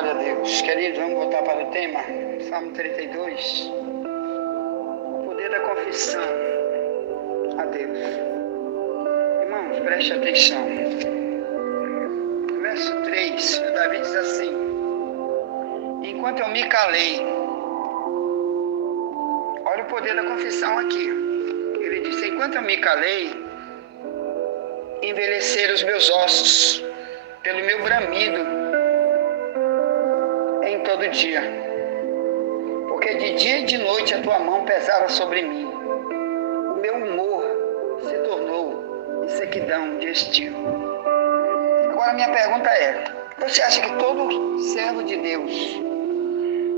Glória a Deus. Queridos, vamos voltar para o tema. Salmo 32. O poder da confissão a Deus. Irmãos, preste atenção. Verso 3, o Davi diz assim: enquanto eu me calei, olha o poder da confissão aqui. Ele disse: enquanto eu me calei, envelheceram os meus ossos pelo meu bramido em todo dia, porque de dia e de noite a tua mão pesava sobre mim. O meu humor se tornou em sequidão de estio. Agora minha pergunta é: você acha que todo servo de Deus,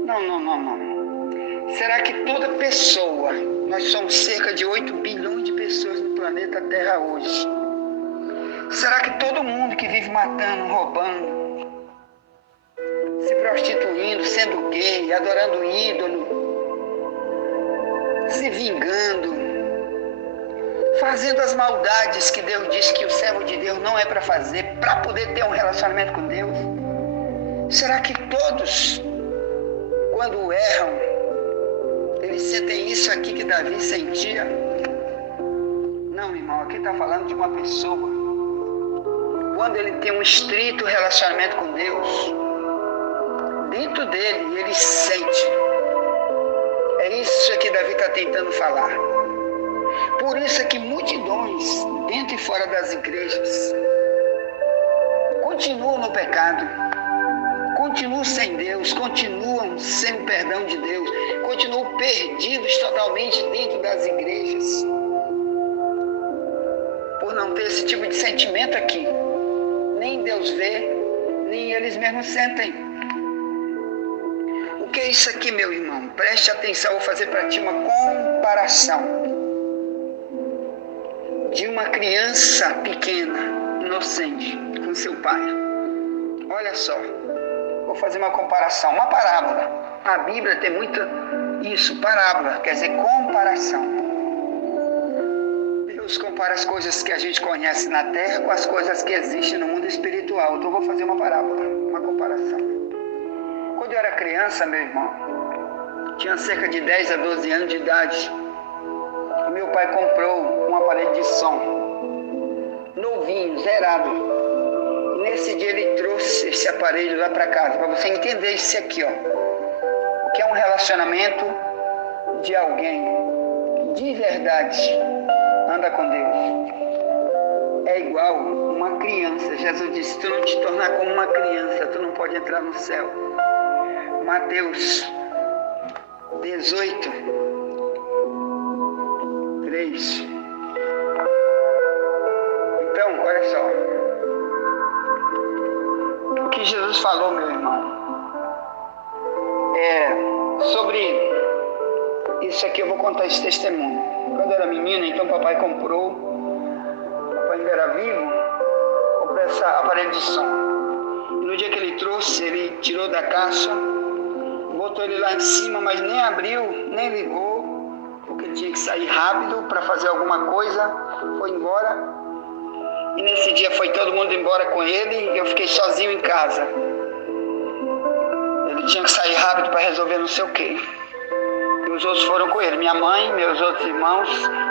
não, será que toda pessoa, nós somos cerca de 8 bilhões de pessoas no planeta Terra hoje, será que todo mundo que vive matando, roubando, se prostituindo, sendo gay, adorando ídolo, se vingando, fazendo as maldades que Deus disse que o servo de Deus não é para fazer, para poder ter um relacionamento com Deus? Será que todos, quando erram, eles sentem isso aqui que Davi sentia? Não, irmão, aqui está falando de uma pessoa. Quando ele tem um estrito relacionamento com Deus, dentro dele, ele sente. É isso que Davi está tentando falar. Por isso é que multidões, dentro e fora das igrejas, continuam no pecado, continuam sem Deus, continuam sem o perdão de Deus, continuam perdidos totalmente dentro das igrejas, por não ter esse tipo de sentimento aqui. Nem Deus vê, nem eles mesmos sentem. O que é isso aqui, meu irmão? Preste atenção, vou fazer para ti uma comparação de uma criança pequena, inocente, com seu pai. Olha só, vou fazer uma comparação, uma parábola. A Bíblia tem muito isso, parábola, quer dizer comparação. Deus compara as coisas que a gente conhece na terra com as coisas que existem no mundo espiritual. Então eu vou fazer uma parábola, uma comparação. Quando eu era criança, meu irmão, tinha cerca de 10 a 12 anos de idade, o meu pai comprou um aparelho de som, novinho, zerado. E nesse dia ele trouxe esse aparelho lá para casa, para você entender isso aqui, ó. O que é um relacionamento de alguém de verdade anda com Deus. É igual uma criança. Jesus disse: se tu não te tornar como uma criança, tu não pode entrar no céu. Mateus 18, 3. Então, olha só. O que Jesus falou, meu irmão, sobre isso aqui. Eu vou contar esse testemunho. Quando eu era menino, então papai comprou, papai ainda era vivo, comprou esse aparelho de som. E no dia que ele trouxe, ele tirou da caixa, botou ele lá em cima, mas nem abriu, nem ligou, porque ele tinha que sair rápido para fazer alguma coisa, foi embora. E nesse dia foi todo mundo embora com ele e eu fiquei sozinho em casa. Ele tinha que sair rápido para resolver não sei o quê. E os outros foram com ele. Minha mãe, meus outros irmãos,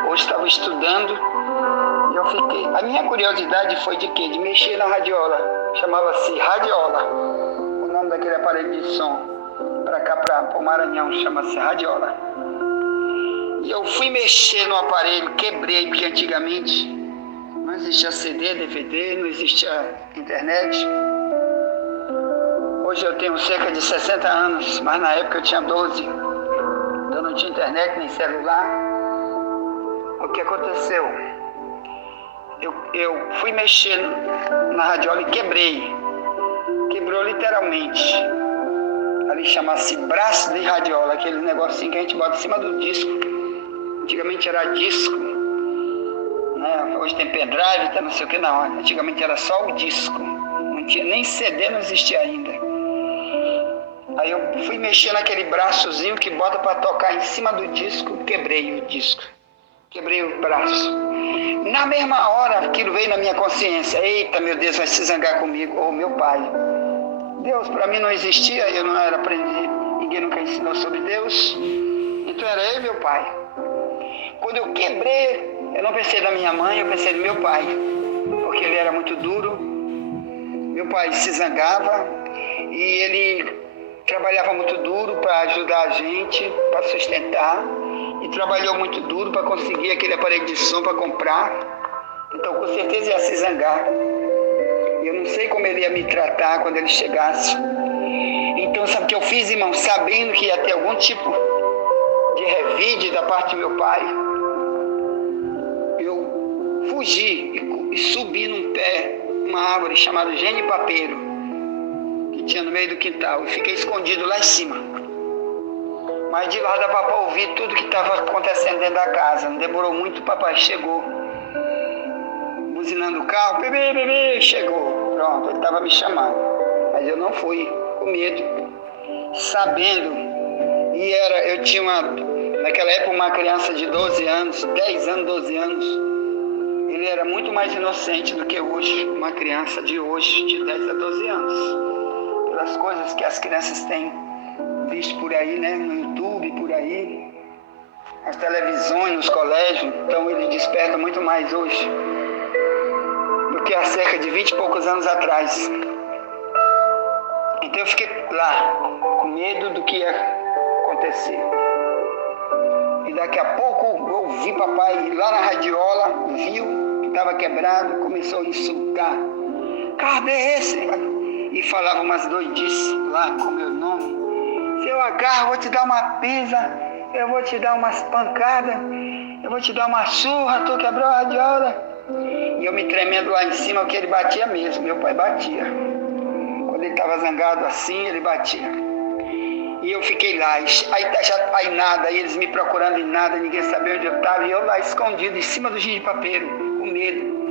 hoje estavam estudando. E eu fiquei. A minha curiosidade foi de quê? De mexer na radiola. Chamava-se radiola. O nome daquele aparelho de som. Para cá, para o Maranhão, chama-se radiola. E eu fui mexer no aparelho, quebrei, porque antigamente não existia CD, DVD, não existia internet. Hoje eu tenho cerca de 60 anos, mas na época eu tinha 12. Então não tinha internet, nem celular. O que aconteceu? Eu fui mexer na radiola e quebrei. Quebrou literalmente. Ali chama-se braço de radiola, aquele negocinho que a gente bota em cima do disco. Antigamente era disco, né? Hoje tem pendrive, tá não sei o que, não. Antigamente era só o disco. Não tinha, nem CD não existia ainda. Aí eu fui mexer naquele braçozinho que bota para tocar em cima do disco, quebrei o disco. Quebrei o braço. Na mesma hora aquilo veio na minha consciência: eita, meu Deus, vai se zangar comigo, ou meu pai. Deus para mim não existia, eu não era aprendiz, ninguém nunca ensinou sobre Deus. Então era eu e meu pai. Quando eu quebrei, eu não pensei da minha mãe, eu pensei do meu pai, porque ele era muito duro. Meu pai se zangava e ele trabalhava muito duro para ajudar a gente, para sustentar, e trabalhou muito duro para conseguir aquele aparelho de som para comprar. Então com certeza ia se zangar. Eu não sei como ele ia me tratar quando ele chegasse. Então sabe o que eu fiz, irmão? Sabendo que ia ter algum tipo de revide da parte do meu pai, eu fugi e subi num pé, uma árvore chamada genipapeiro, que tinha no meio do quintal, e fiquei escondido lá em cima. Mas de lá dava para ouvir tudo que estava acontecendo dentro da casa. Não demorou muito, o papai chegou, buzinando o carro, bebê, bebê, chegou. Pronto, ele estava me chamando. Mas eu não fui, com medo, sabendo. E eu tinha naquela época uma criança de 12 anos, 10 anos, 12 anos. Ele era muito mais inocente do que hoje, uma criança de hoje, de 10 a 12 anos. Pelas coisas que as crianças têm visto por aí, né, no YouTube, por aí, as televisões, nos colégios. Então ele desperta muito mais hoje do que há cerca de 20 e poucos anos atrás. Então eu fiquei lá, com medo do que ia acontecer. E daqui a pouco eu vi papai lá na radiola, viu que estava quebrado, começou a insultar. Cadê esse? E falava umas doidices lá com meu nome. Se eu agarro, eu vou te dar uma pisa, eu vou te dar umas pancadas, eu vou te dar uma surra, tu quebrou a radiola. E eu me tremendo lá em cima, porque ele batia mesmo, meu pai batia. Quando ele estava zangado assim, ele batia. E eu fiquei lá, aí nada, aí eles me procurando em nada, ninguém sabia onde eu estava, e eu lá escondido, em cima do genipapeiro, com medo.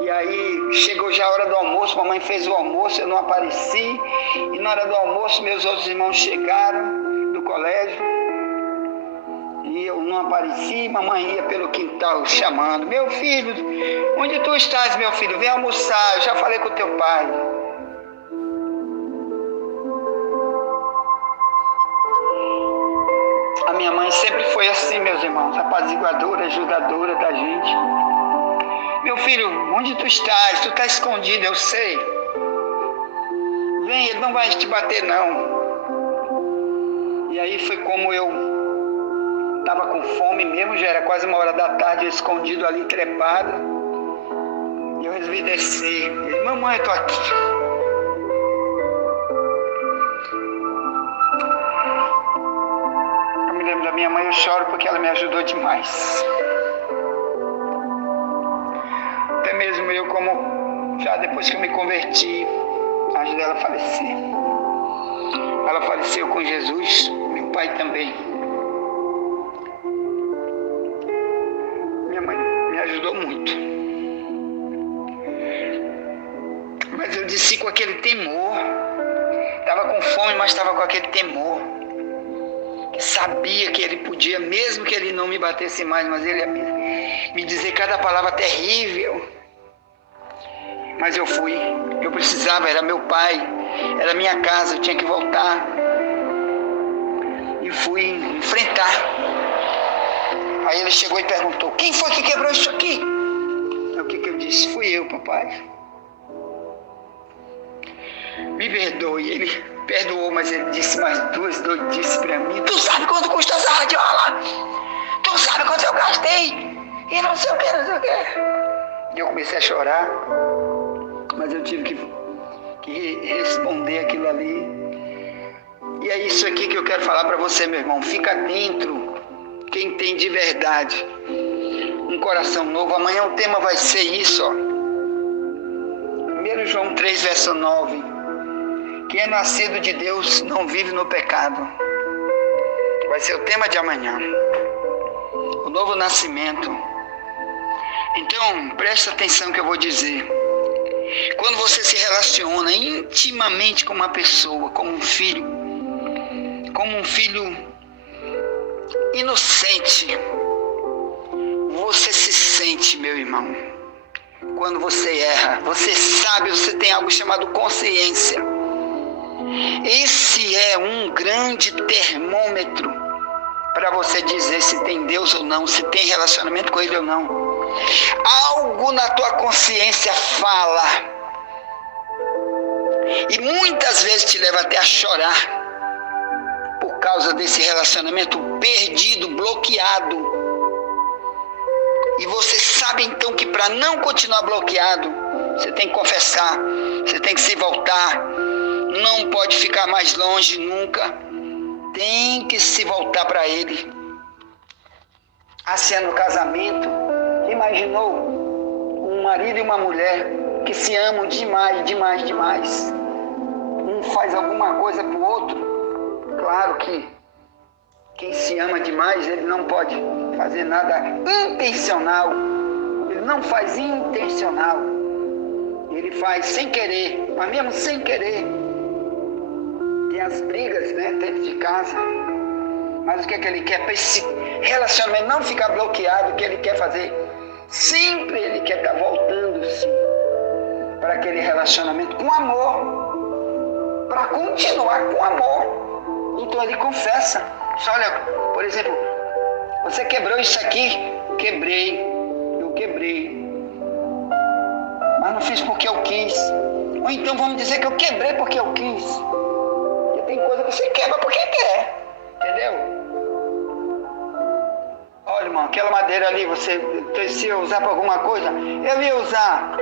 E aí chegou já a hora do almoço, mamãe fez o almoço, eu não apareci, e na hora do almoço meus outros irmãos chegaram do colégio, e eu não apareci, mamãe ia pelo quintal chamando, meu filho, onde tu estás, meu filho, vem almoçar, eu já falei com teu pai. A minha mãe sempre foi assim, meus irmãos, apaziguadora, ajudadora da gente. Meu filho, onde tu estás? Tu estás escondido, eu sei. Vem, ele não vai te bater, não. E aí foi como eu estava com fome mesmo, já era quase 1h da tarde, eu escondido ali, trepado. E eu resolvi descer. Ele, mamãe, eu tô aqui. Eu me lembro da minha mãe, eu choro porque ela me ajudou demais. Até mesmo eu, como já depois que eu me converti, antes dela falecer. Ela faleceu com Jesus, meu pai também. Minha mãe me ajudou muito. Mas eu desci com aquele temor. Estava com fome, mas estava com aquele temor. Sabia que ele podia, mesmo que ele não me batesse mais, mas ele ia me dizer cada palavra terrível. Mas eu fui, eu precisava, era meu pai, era minha casa, eu tinha que voltar. E fui enfrentar. Aí ele chegou e perguntou, quem foi que quebrou isso aqui? O que eu disse? Fui eu, papai. Me perdoe. Ele perdoou, mas ele disse mais duas doidices pra mim. Tu sabe quanto custa essa radiola? Tu sabe quanto eu gastei? E não sei o que, não sei o que. E eu comecei a chorar. Mas eu tive que responder aquilo ali. E é isso aqui que eu quero falar para você, meu irmão. Fica dentro, quem tem de verdade um coração novo. Amanhã o tema vai ser isso, ó. 1 João 3, verso 9. Quem é nascido de Deus não vive no pecado. Vai ser o tema de amanhã. O novo nascimento. Então, presta atenção que eu vou dizer. Quando você se relaciona intimamente com uma pessoa, como um filho inocente, você se sente, meu irmão, quando você erra, você sabe, você tem algo chamado consciência. Esse é um grande termômetro para você dizer se tem Deus ou não, se tem relacionamento com Ele ou não. Algo na tua consciência fala. E muitas vezes te leva até a chorar por causa desse relacionamento perdido, bloqueado. E você sabe então que para não continuar bloqueado, você tem que confessar, você tem que se voltar, não pode ficar mais longe nunca, tem que se voltar para Ele. Assim é no casamento, imaginou um marido e uma mulher que se amam demais, demais, demais. Um faz alguma coisa para o outro. Claro que quem se ama demais, ele não pode fazer nada intencional. Ele não faz intencional. Ele faz sem querer, mas mesmo sem querer. Tem as brigas, né, dentro de casa. Mas o que é que ele quer? Para esse relacionamento não ficar bloqueado, o que ele quer fazer? Sempre ele quer estar voltando-se para aquele relacionamento com amor, para continuar com amor. Então ele confessa. Olha, por exemplo, você quebrou isso aqui? Eu quebrei. Mas não fiz porque eu quis. Ou então vamos dizer que eu quebrei porque eu quis. Porque tem coisa que você quebra porque quer. Entendeu? Olha, irmão, aquela madeira ali, você precisa usar para alguma coisa? Eu ia usar.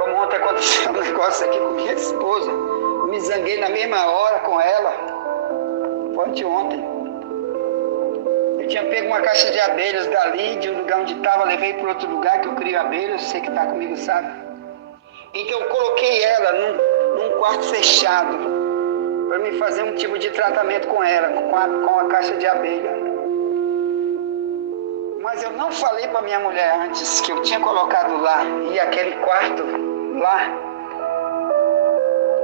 Como ontem aconteceu um negócio aqui com minha esposa. Eu me zanguei na mesma hora com ela. Foi anteontem. Eu tinha pego uma caixa de abelhas dali, de um lugar onde estava, levei para outro lugar que eu crio abelhas, você que está comigo sabe. Então eu coloquei ela num quarto fechado, para me fazer um tipo de tratamento com ela, com a caixa de abelha. Mas eu não falei para minha mulher antes que eu tinha colocado lá, e aquele quarto lá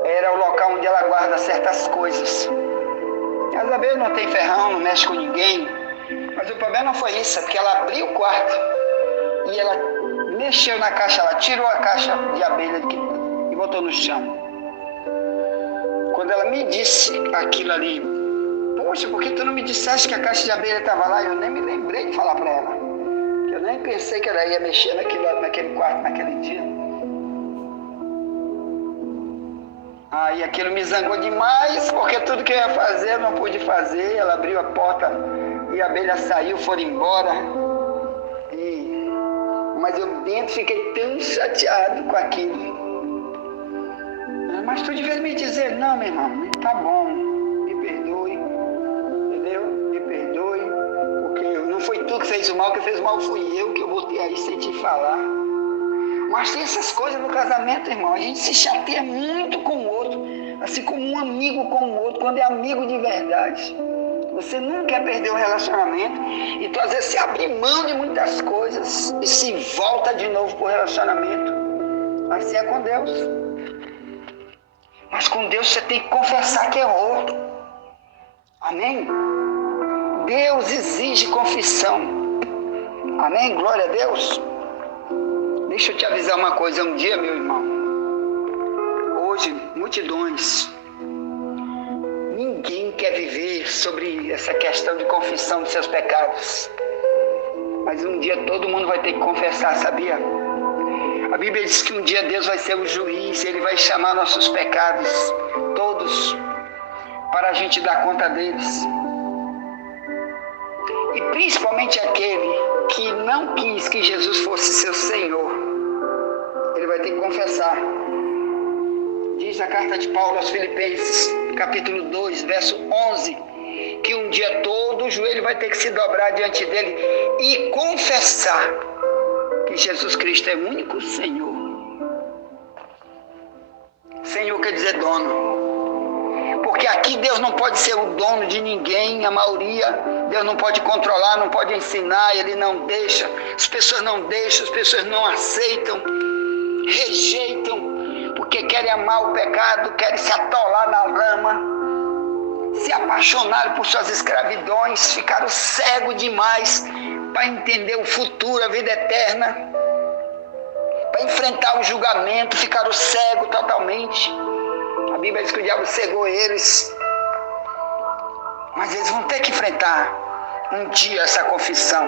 era o local onde ela guarda certas coisas. As abelhas não tem ferrão, não mexe com ninguém, mas o problema não foi isso, é porque ela abriu o quarto e ela mexeu na caixa, ela tirou a caixa de abelha e botou no chão. Quando ela me disse aquilo ali, poxa, por que tu não me disseste que a caixa de abelha estava lá? Eu nem me lembrei de falar para ela. Eu nem pensei que ela ia mexer naquele quarto naquele dia. Aí aquilo me zangou demais, porque tudo que eu ia fazer eu não pude fazer. Ela abriu a porta e a abelha saiu, foram embora. Mas eu dentro fiquei tão chateado com aquilo. Mas tu devia me dizer, não, meu irmão, tá bom, me perdoe, entendeu? Me perdoe, porque não foi tu que fez o mal, quem fez o mal fui eu, que eu botei aí sem te falar. Mas tem essas coisas no casamento, irmão, a gente se chateia muito com o outro, assim como um amigo com o outro, quando é amigo de verdade. Você não quer perder o relacionamento, então às vezes se abre mão de muitas coisas e se volta de novo pro relacionamento. Assim é com Deus. Mas com Deus você tem que confessar que errou. Amém? Deus exige confissão. Amém? Glória a Deus. Deixa eu te avisar uma coisa. Um dia, meu irmão, hoje, multidões, ninguém quer viver sobre essa questão de confissão de seus pecados. Mas um dia todo mundo vai ter que confessar, sabia? A Bíblia diz que um dia Deus vai ser o juiz, Ele vai chamar nossos pecados, todos, para a gente dar conta deles. E principalmente aquele que não quis que Jesus fosse seu Senhor, ele vai ter que confessar. Diz a carta de Paulo aos Filipenses, capítulo 2, verso 11, que um dia todo o joelho vai ter que se dobrar diante dele e confessar que Jesus Cristo é o único Senhor. Senhor quer dizer dono. Porque aqui Deus não pode ser o dono de ninguém, a maioria. Deus não pode controlar, não pode ensinar, Ele não deixa. As pessoas não deixam, as pessoas não aceitam, rejeitam, porque querem amar o pecado, querem se atolar na lama, se apaixonaram por suas escravidões, ficaram cegos demais para entender o futuro, a vida eterna, para enfrentar o julgamento, ficaram cegos totalmente. A Bíblia diz que o diabo cegou eles. Mas eles vão ter que enfrentar um dia essa confissão.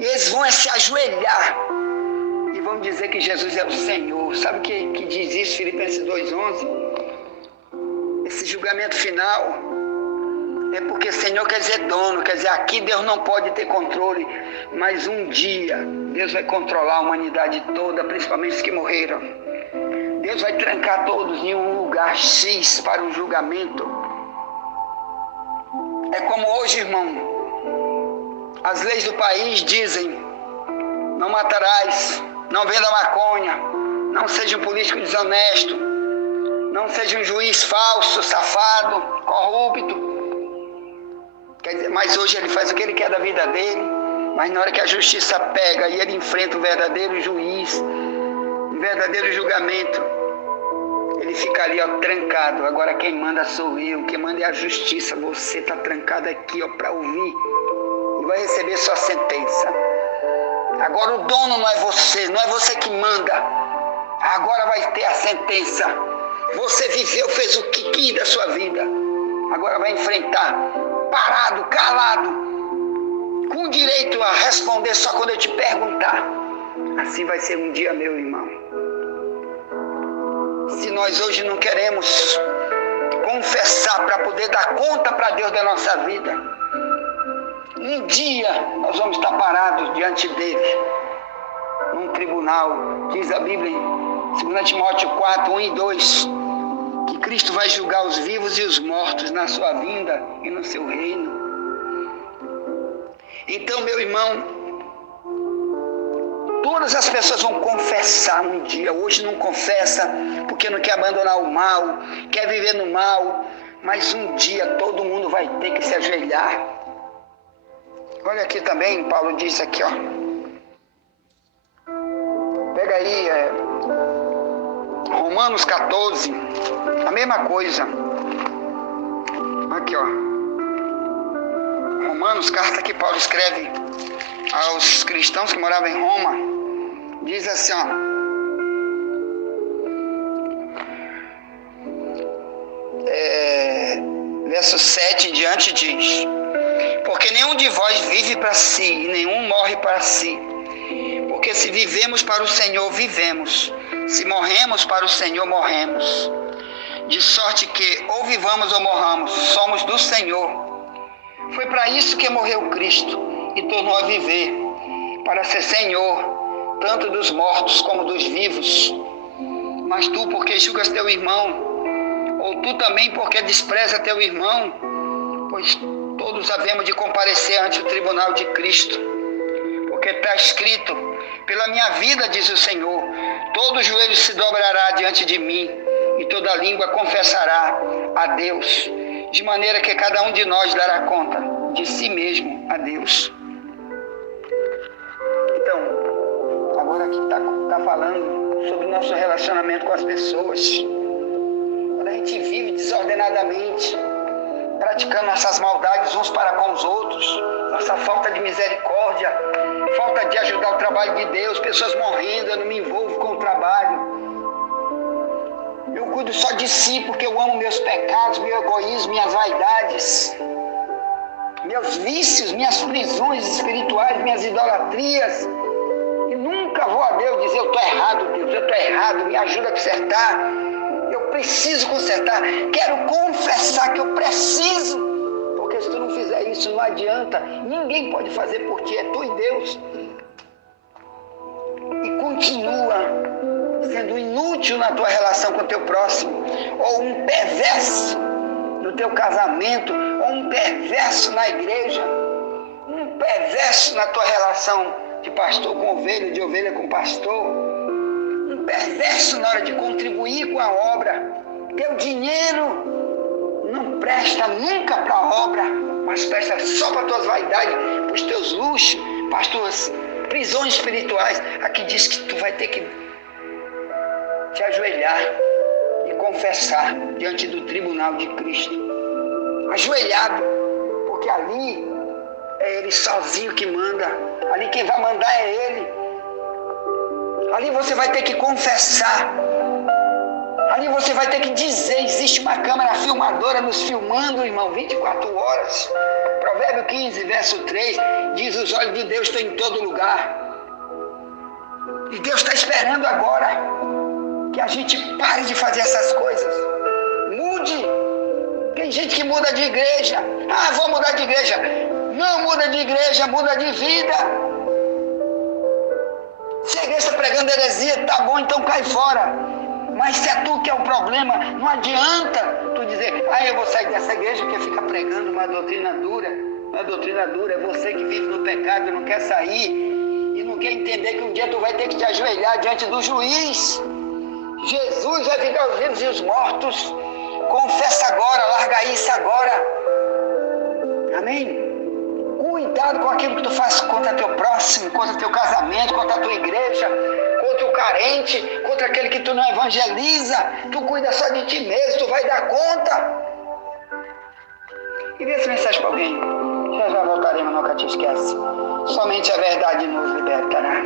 E eles vão se ajoelhar e vão dizer que Jesus é o Senhor. Sabe o que diz isso, Filipenses 2:11? Esse julgamento final é porque Senhor quer dizer dono, quer dizer, aqui Deus não pode ter controle, mas um dia Deus vai controlar a humanidade toda, principalmente os que morreram. Deus vai trancar todos em um lugar X para o julgamento. É como hoje, irmão, as leis do país dizem: não matarás, não venda maconha, não seja um político desonesto, não seja um juiz falso, safado, corrupto. Quer dizer, mas hoje ele faz o que ele quer da vida dele, mas na hora que a justiça pega e ele enfrenta o verdadeiro juiz, o verdadeiro julgamento, ele fica ali, ó, trancado. Agora quem manda sou eu, quem manda é a justiça. Você está trancado aqui, ó, para ouvir e vai receber sua sentença. Agora o dono não é você que manda. Agora vai ter a sentença. Você viveu, fez o que quis da sua vida. Agora vai enfrentar, parado, calado, com direito a responder só quando eu te perguntar. Assim vai ser um dia, meu irmão. Se nós hoje não queremos confessar para poder dar conta para Deus da nossa vida, um dia nós vamos estar parados diante dele, num tribunal. Diz a Bíblia em 2 Timóteo 4:1 e 2, que Cristo vai julgar os vivos e os mortos na sua vinda e no seu reino. Então, meu irmão, todas as pessoas vão confessar um dia. Hoje não confessa porque não quer abandonar o mal, quer viver no mal, mas um dia todo mundo vai ter que se ajoelhar. Olha aqui também, Paulo diz aqui, ó. Pega aí, Romanos 14, a mesma coisa. Aqui, ó. Romanos, carta que Paulo escreve aos cristãos que moravam em Roma, diz assim, ó: verso 7 em diante diz: porque nenhum de vós vive para si, e nenhum morre para si. Porque se vivemos para o Senhor, vivemos. Se morremos para o Senhor, morremos. De sorte que, ou vivamos ou morramos, somos do Senhor. Foi para isso que morreu Cristo e tornou a viver, para ser Senhor, tanto dos mortos como dos vivos. Mas tu, porque julgas teu irmão, ou tu também, porque despreza teu irmão, pois todos havemos de comparecer ante o tribunal de Cristo. Porque está escrito: pela minha vida, diz o Senhor, todo joelho se dobrará diante de mim, e toda língua confessará a Deus, de maneira que cada um de nós dará conta de si mesmo a Deus. Então, agora aqui está falando sobre o nosso relacionamento com as pessoas. Quando a gente vive desordenadamente, praticando nossas maldades uns para com os outros, nossa falta de misericórdia, falta de ajudar o trabalho de Deus, pessoas morrendo, eu não me envolvo com o trabalho. Eu cuido só de si porque eu amo meus pecados, meu egoísmo, minhas vaidades, meus vícios, minhas prisões espirituais, minhas idolatrias. E nunca vou a Deus dizer: eu estou errado, Deus, eu estou errado, me ajuda a consertar. Eu preciso consertar, quero confessar que eu preciso. Porque se tu não fizer isso, não adianta. Ninguém pode fazer por ti, é tu e Deus. E continua sendo inútil na tua relação com o teu próximo, ou um perverso no teu casamento, ou um perverso na igreja, um perverso na tua relação de pastor com ovelha, de ovelha com pastor, um perverso na hora de contribuir com a obra. Teu dinheiro não presta nunca para a obra, mas presta só para as tuas vaidades, para os teus luxos, para as tuas prisões espirituais. Aqui diz que tu vai ter que te ajoelhar e confessar diante do tribunal de Cristo. Ajoelhado, porque ali é Ele sozinho que manda. Ali quem vai mandar é Ele. Ali você vai ter que confessar Ali você vai ter que dizer, existe uma câmera filmadora nos filmando, irmão, 24 horas. Provérbio 15, verso 3, diz: os olhos de Deus estão em todo lugar. E Deus está esperando agora que a gente pare de fazer essas coisas. Mude. Tem gente que muda de igreja. Ah, vou mudar de igreja. Não muda de igreja, muda de vida. Se a igreja está pregando heresia, tá bom, então cai fora. Mas se é tu que é o problema, não adianta tu dizer: ah, eu vou sair dessa igreja porque fica pregando uma doutrina dura. Uma doutrina dura é você que vive no pecado e não quer sair. E não quer entender que um dia tu vai ter que te ajoelhar diante do juiz. Jesus vai vir aos vivos e os mortos. Confessa agora, larga isso agora. Amém? Cuidado com aquilo que tu faz contra teu próximo, contra teu casamento, contra a tua igreja, contra o carente, contra aquele que tu não evangeliza. Tu cuida só de ti mesmo, tu vai dar conta. Envia essa mensagem para alguém. Já voltaremos, nunca te esquece. Somente a verdade nos libertará.